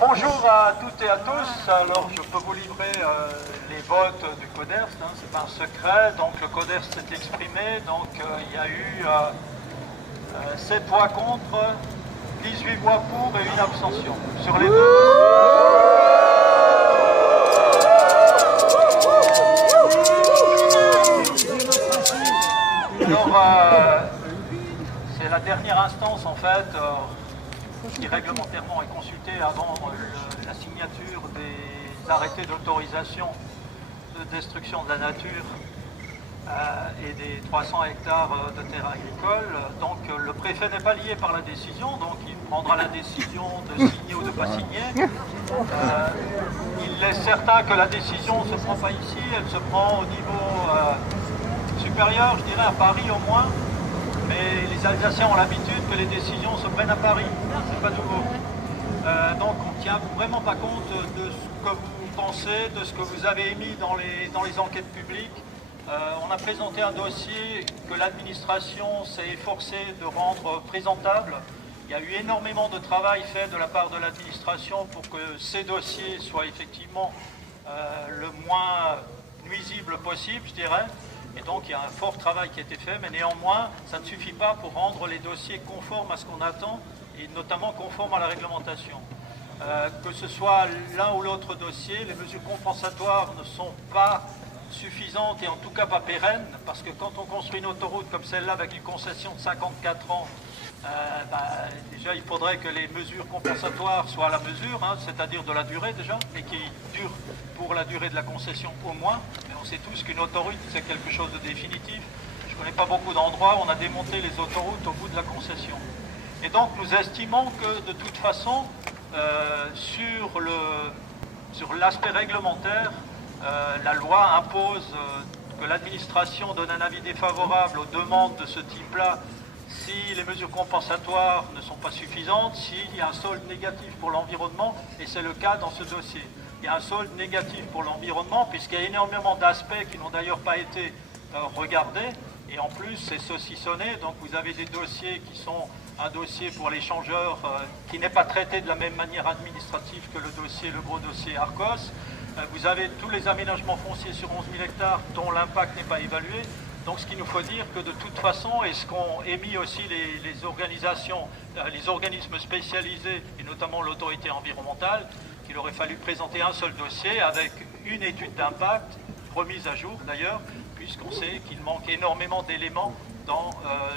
Bonjour à toutes et à tous. Alors, je peux vous livrer les votes du CODERST, hein, c'est pas un secret. Donc, le CODERST s'est exprimé. Donc, il y a eu 7 voix contre, 18 voix pour et une abstention. Sur les deux. Alors, c'est la dernière instance en fait qui réglementairement est consultée avant la signature des arrêtés d'autorisation de destruction de la nature et des 300 hectares de terres agricoles. Donc le préfet n'est pas lié par la décision, donc il prendra la décision de signer ou de ne pas signer. Il est certain que la décision ne se prend pas ici, elle se prend au niveau supérieur, je dirais à Paris au moins. Mais les Alsaciens ont l'habitude que les décisions se prennent à Paris, c'est pas nouveau. Donc on ne tient vraiment pas compte de ce que vous pensez, de ce que vous avez émis dans les enquêtes publiques. On a présenté un dossier que l'administration s'est efforcée de rendre présentable. Il y a eu énormément de travail fait de la part de l'administration pour que ces dossiers soient effectivement le moins nuisibles possible, je dirais. Et donc il y a un fort travail qui a été fait, mais néanmoins, ça ne suffit pas pour rendre les dossiers conformes à ce qu'on attend, et notamment conformes à la réglementation. Que ce soit l'un ou l'autre dossier, les mesures compensatoires ne sont pas suffisantes et en tout cas pas pérennes, parce que quand on construit une autoroute comme celle-là avec une concession de 54 ans, déjà il faudrait que les mesures compensatoires soient à la mesure, hein, c'est-à-dire de la durée déjà, et qui durent pour la durée de la concession au moins. Mais on sait tous qu'une autoroute c'est quelque chose de définitif. Je ne connais pas beaucoup d'endroits où on a démonté les autoroutes au bout de la concession. Et donc nous estimons que de toute façon, sur l'aspect réglementaire, la loi impose que l'administration donne un avis défavorable aux demandes de ce type-là si les mesures compensatoires ne sont pas suffisantes, s'il y a un solde négatif pour l'environnement, et c'est le cas dans ce dossier. Il y a un solde négatif pour l'environnement, puisqu'il y a énormément d'aspects qui n'ont d'ailleurs pas été regardés, et en plus c'est saucissonné, donc vous avez des dossiers qui sont un dossier pour l'échangeur qui n'est pas traité de la même manière administrative que le gros dossier Arcos. Vous avez tous les aménagements fonciers sur 11 000 hectares dont l'impact n'est pas évalué. Donc ce qui nous faut dire que de toute façon, et ce qu'ont émis aussi les organisations, les organismes spécialisés, et notamment l'autorité environnementale, qu'il aurait fallu présenter un seul dossier avec une étude d'impact, remise à jour d'ailleurs, puisqu'on sait qu'il manque énormément d'éléments dans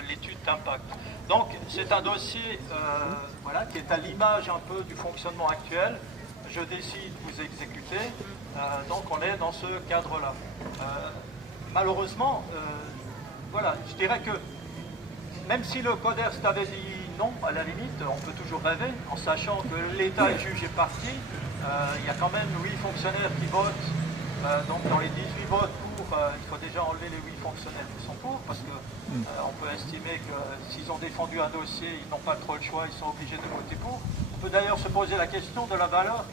l'étude d'impact. Donc c'est un dossier voilà, qui est à l'image un peu du fonctionnement actuel. Je décide, vous exécutez, donc on est dans ce cadre-là. Malheureusement, voilà, je dirais que même si le CODERST avait dit non, à la limite, on peut toujours rêver, en sachant que l'État est juge et parti. Il y a quand même 8 fonctionnaires qui votent, donc dans les 18 votes pour, il faut déjà enlever les 8 fonctionnaires qui sont pour, parce qu'on peut estimer que s'ils ont défendu un dossier, ils n'ont pas trop le choix, ils sont obligés de voter pour. On peut d'ailleurs se poser la question de la valeur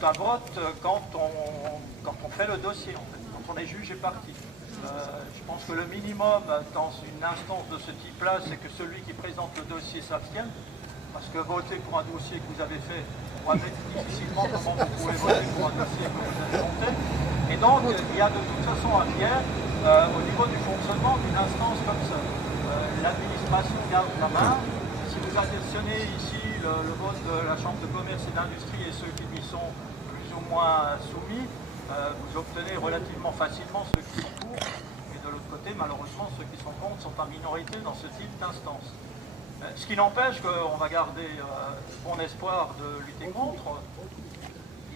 d'un vote quand on fait le dossier, en fait, quand on est juge et parti. Je pense que le minimum dans une instance de ce type-là, c'est que celui qui présente le dossier s'abstienne, parce que voter pour un dossier que vous avez fait, on va mettre difficilement comment vous pouvez voter pour un dossier que vous avez monté. Et donc, il y a de toute façon un biais au niveau du fonctionnement d'une instance comme ça. L'administration garde la main. Si vous additionnez ici le vote de la Chambre de commerce et d'industrie et ceux qui lui sont plus ou moins soumis, vous obtenez relativement facilement ceux qui sont pour, et de l'autre côté, malheureusement, ceux qui sont contre sont en minorité dans ce type d'instance. Ce qui n'empêche qu'on va garder bon espoir de lutter contre.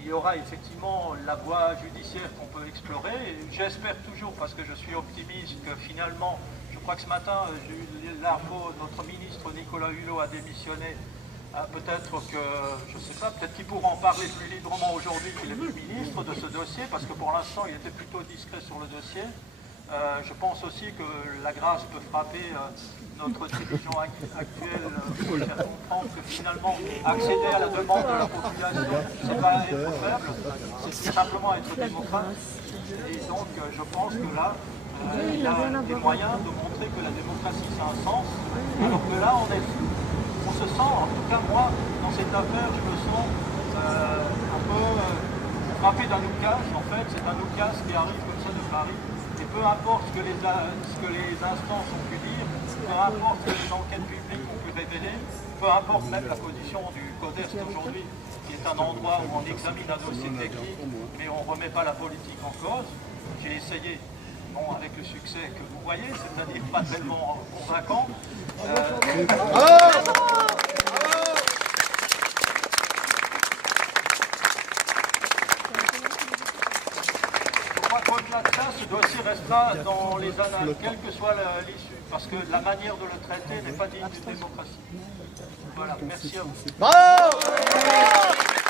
Il y aura effectivement la voie judiciaire qu'on peut explorer, et j'espère toujours, parce que je suis optimiste, que finalement, je crois que ce matin, j'ai eu l'info, notre ministre Nicolas Hulot a démissionné. Peut-être que, je ne sais pas, peut-être qu'ils pourront en parler plus librement aujourd'hui qu'il est plus ministre de ce dossier, parce que pour l'instant, il était plutôt discret sur le dossier. Je pense aussi que la grâce peut frapper notre division actuelle pour faire comprendre que finalement, accéder à la demande de la population, c'est pas être faible, c'est simplement être démocrate. Et donc, je pense que là, il y a des moyens de montrer que la démocratie, ça a un sens, alors que là, on se sent, en cette affaire, je me sens un peu frappé d'un oukase. En fait, c'est un oukase qui arrive comme ça de Paris. Et peu importe ce que les instances ont pu dire, peu importe ce que les enquêtes publiques ont pu révéler, peu importe même la position du CODEST aujourd'hui, qui est un endroit où on examine un dossier technique, mais on ne remet pas la politique en cause. J'ai essayé, bon, avec le succès que vous voyez, c'est-à-dire pas tellement convaincant. Au-delà de ça, ce dossier restera dans les annales, quelle que soit l'issue, parce que la manière de le traiter n'est pas digne d'une démocratie. Voilà, merci à vous. Bravo!